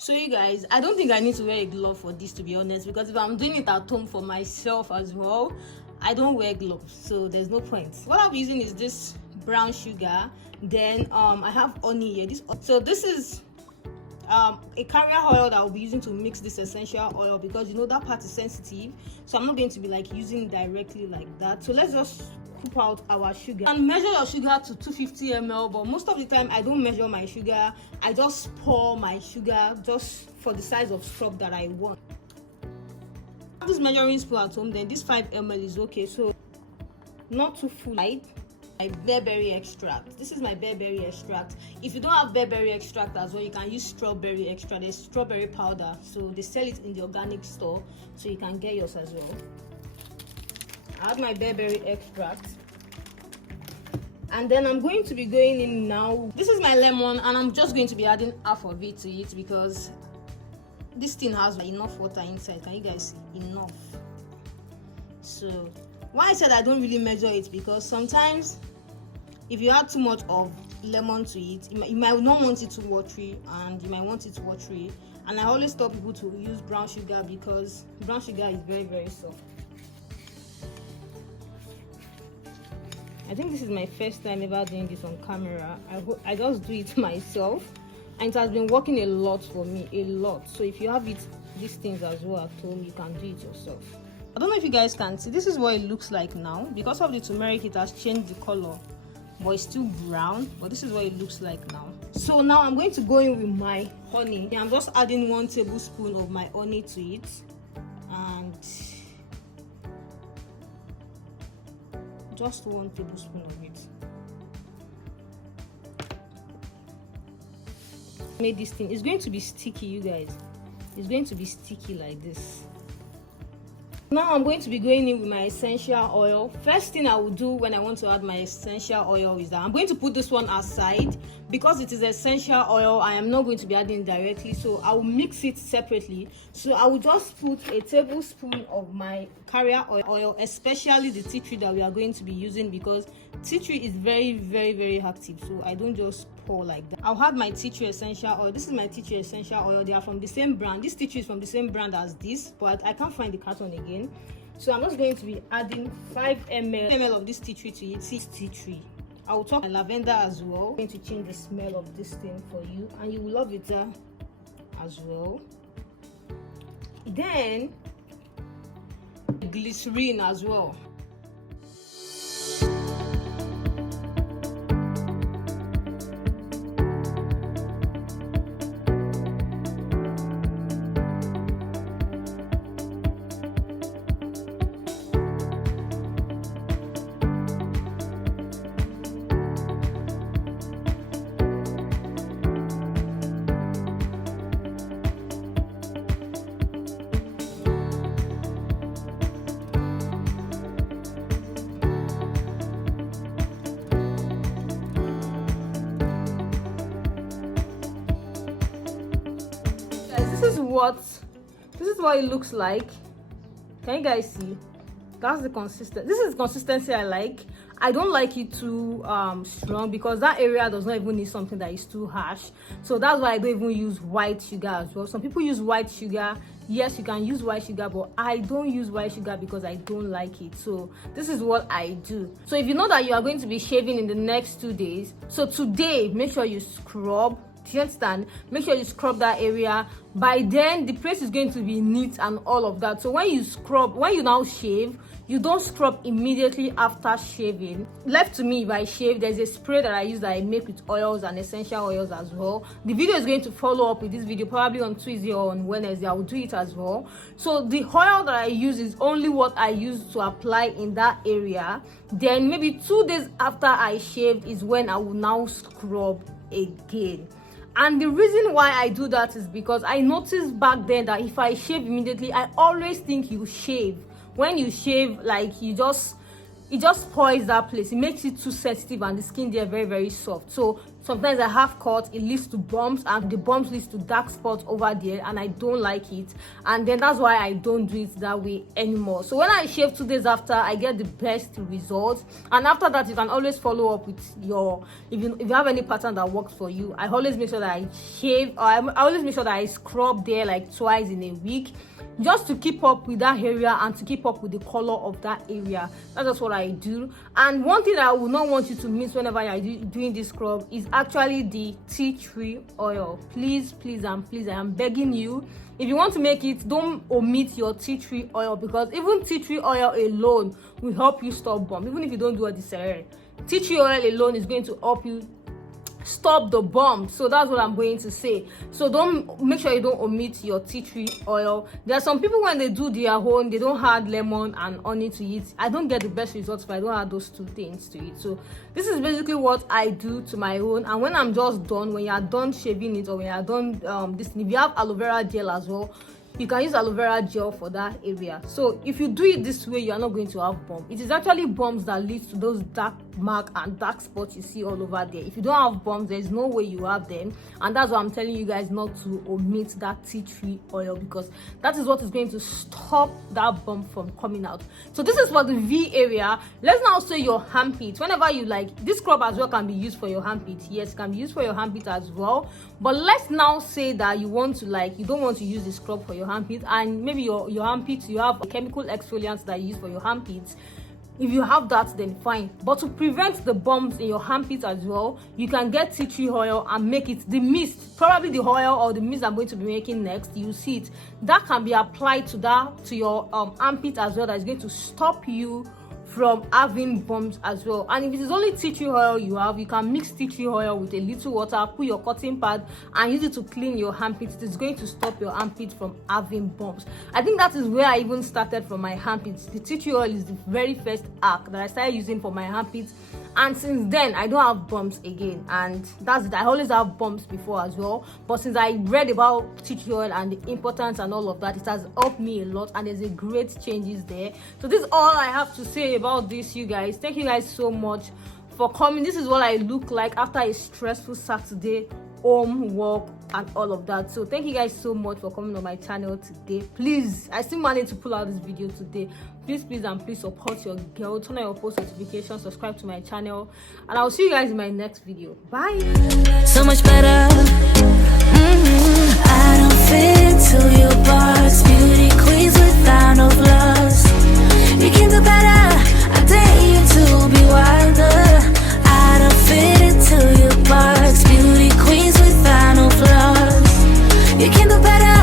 So you guys, I don't think I need to wear a glove for this, to be honest, because if I'm doing it at home for myself as well, I don't wear gloves, so there's no point. What I'll be using is this brown sugar, then I have honey here. This is a carrier oil that I'll be using to mix this essential oil, because you know that part is sensitive, so I'm not going to be like using directly like that. So let's just scoop out our sugar and measure your sugar to 250 ml, but most of the time I don't measure my sugar. I just pour my sugar just for the size of scrub that I want. I have this measuring spoon at home, then this 5 ml is okay, so not too full. My bearberry extract. This is my bearberry extract. If you don't have bearberry extract as well, you can use strawberry extract. There's strawberry powder, so they sell it in the organic store, so you can get yours as well. I have my bearberry extract, and then I'm going to be going in now. This is my lemon, and I'm just going to be adding half of it to it because this thing has enough water inside. Can you guys see? Enough. So why I said I don't really measure it, because sometimes if you add too much of lemon to it, you might not want it too watery, and you might want it watery. And I always tell people to use brown sugar, because brown sugar is very, very soft. I think this is my first time ever doing this on camera. I just do it myself, and it has been working a lot for me, a lot. So if you have these things as well at home, you can do it yourself. I don't know if you guys can see, this is what it looks like now. Because of the turmeric, it has changed the color, but it's still brown. But this is what it looks like now. So now I'm going to go in with my honey. I'm just adding 1 tablespoon of my honey to it, and just 1 tablespoon of it. Made this thing. It's going to be sticky, you guys. It's going to be sticky like this. Now I'm going to be going in with my essential oil. First thing I will do when I want to add my essential oil is that I'm going to put this one aside, because it is essential oil. I am not going to be adding directly, so I will mix it separately. So I will just put a tablespoon of my carrier oil, especially the tea tree that we are going to be using, because tea tree is very, very, very active, so I don't just pour like that. I'll have my tea tree essential oil. This is my tea tree essential oil. They are from the same brand. This tea tree is from the same brand as this, but I can't find the carton again. So I'm just going to be adding 5 ml of this tea tree to it. This tea tree. I will talk lavender as well. I'm going to change the smell of this thing for you, and you will love it as well. Then glycerin as well. This is what it looks like. Can you guys see? That's the consistency. This is the consistency I like. I don't like it too strong, because that area does not even need something that is too harsh. So that's why I don't even use white sugar as well. Some people use white sugar. Yes, you can use white sugar, but I don't use white sugar because I don't like it. So this is what I do. So if you know that you are going to be shaving in the next 2 days, so today make sure you scrub. Do you understand? Make sure you scrub that area. By then the place is going to be neat and all of that. So when you scrub, when you now shave, you don't scrub immediately after shaving. Left to me, if I shave, there's a spray that I use that I make with oils and essential oils as well. The video is going to follow up with this video probably on Tuesday or on Wednesday. I will do it as well. So the oil that I use is only what I use to apply in that area. Then maybe 2 days after I shave is when I will now scrub again. And the reason why I do that is because I noticed back then that if I shave immediately, I always think you shave. When you shave, like it just spoils that place. It makes it too sensitive, and the skin there very, very soft. So Sometimes I have cuts, it leads to bumps, and the bumps leads to dark spots over there, and I don't like it. And then that's why I don't do it that way anymore. So when I shave 2 days after, I get the best results. And after that, you can always follow up with your, if you have any pattern that works for you. I always make sure that I shave, or I always make sure that I scrub there like twice in a week, just to keep up with that area and to keep up with the color of that area. That's just what I do. And one thing that I would not want you to miss whenever you're doing this scrub is actually the tea tree oil. Please, please, and please, I am begging you, if you want to make it, don't omit your tea tree oil, because even tea tree oil alone will help you stop bump. Even if you don't do a GLYCERIN, tea tree oil alone is going to help you stop the bump. So that's what I'm going to say. So don't, make sure you don't omit your tea tree oil. There are some people, when they do their own, they don't add lemon and honey to it. I don't get the best results if I don't add those 2 things to it. So this is basically what I do to my own. And when I'm just done, when you're done shaving it, or when you're done this, if you have aloe vera gel as well, you can use aloe vera gel for that area. So if you do it this way, you are not going to have bumps. It is actually bumps that leads to those dark mark and dark spots you see all over there. If you don't have bumps, there's no way you have them. And that's why I'm telling you guys not to omit that tea tree oil, because that is what is going to stop that bump from coming out. So this is for the V area. Let's now say your armpit. Whenever you like, this scrub as well can be used for your armpit. Yes, it can be used for your armpit as well. But let's now say that you want to, like, you don't want to use the scrub for your armpit, and maybe your armpits, you have a chemical exfoliants that you use for your armpits. If you have that, then fine. But to prevent the bumps in your armpits as well, you can get tea tree oil and make it the mist, probably the oil or the mist I'm going to be making next. You see it, that can be applied to your armpit as well. That is going to stop you from having bumps as well. And if it is only tea tree oil you have, you can mix tea tree oil with a little water, put your cotton pad and use it to clean your armpits. It is going to stop your armpits from having bumps. I think that is where I even started from my armpits. The tea tree oil is the very first arc that I started using for my armpits, and since then I don't have bumps again. And that's it. I always have bumps before as well, but since I read about tea tree oil and the importance and all of that, it has helped me a lot, and there's a great changes there. So this is all I have to say about this, you guys. Thank you guys so much for coming. This is what I look like after a stressful Saturday, home work and all of that. So thank you guys so much for coming on my channel today. Please, I still managed to pull out this video today. Please, please, and please support your girl. Turn on your post notifications, subscribe to my channel, and I'll see you guys in my next video. Bye. So much better. I don't fit into your box. Beauty queens without no flaws. You can do better. I dare you to be wilder. I don't fit into your box. Beauty queens without no flaws. You can do better.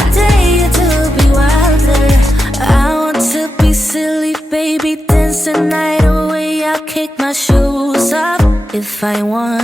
I dare you to be wilder. I want to be silly, baby, dance the night away. I'll kick my shoes off if I want.